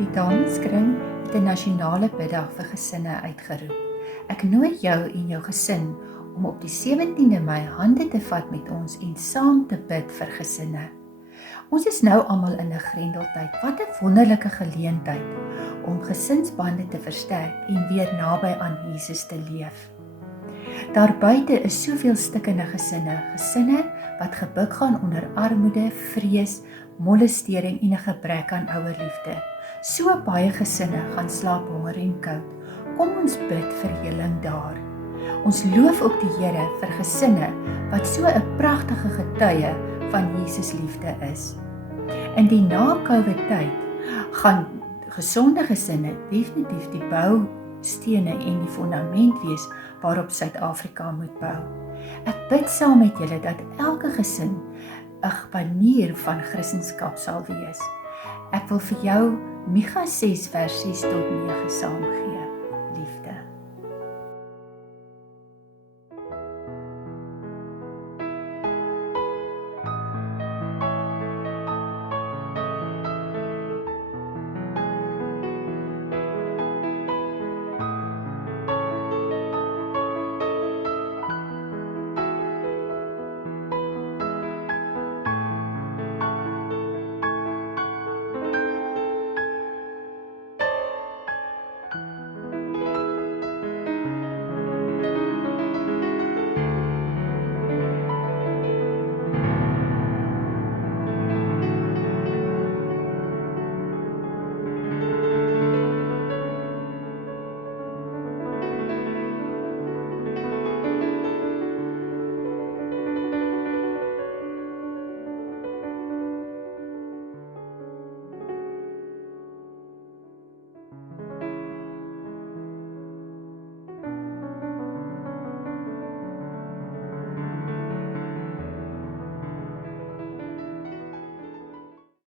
Die Dameskring het 'n nasionale biddag vir gesinne uitgeroep. Ek nooi jou en jou gesin om op die 17de Mei hande te vat met ons en saam te bid vir gesinne. Ons is nou almal in 'n grendeltyd. Wat 'n wonderlike geleentheid om gesinsbande te versterk en weer naby aan Jesus te leef. Daar buite is soveel stikkende gesinne wat gebuk gaan onder armoede, vrees, molestering en 'n gebrek aan ouerliefde. So baie gesinne gaan slaap honger en koud. Kom ons bid vir heling daar. Ons loof ook die Here vir gesinne wat so 'n pragtige getuie van Jesus liefde is. In die na-COVID tyd gaan gesonde gesinne definitief die boustene en die fondament wees waarop Suid-Afrika moet bou. Ek bid saam met julle dat elke gesin 'n panier van Christendom sal wees. Ek wil vir jou Micha 6 vers 6 tot 9 saamgee.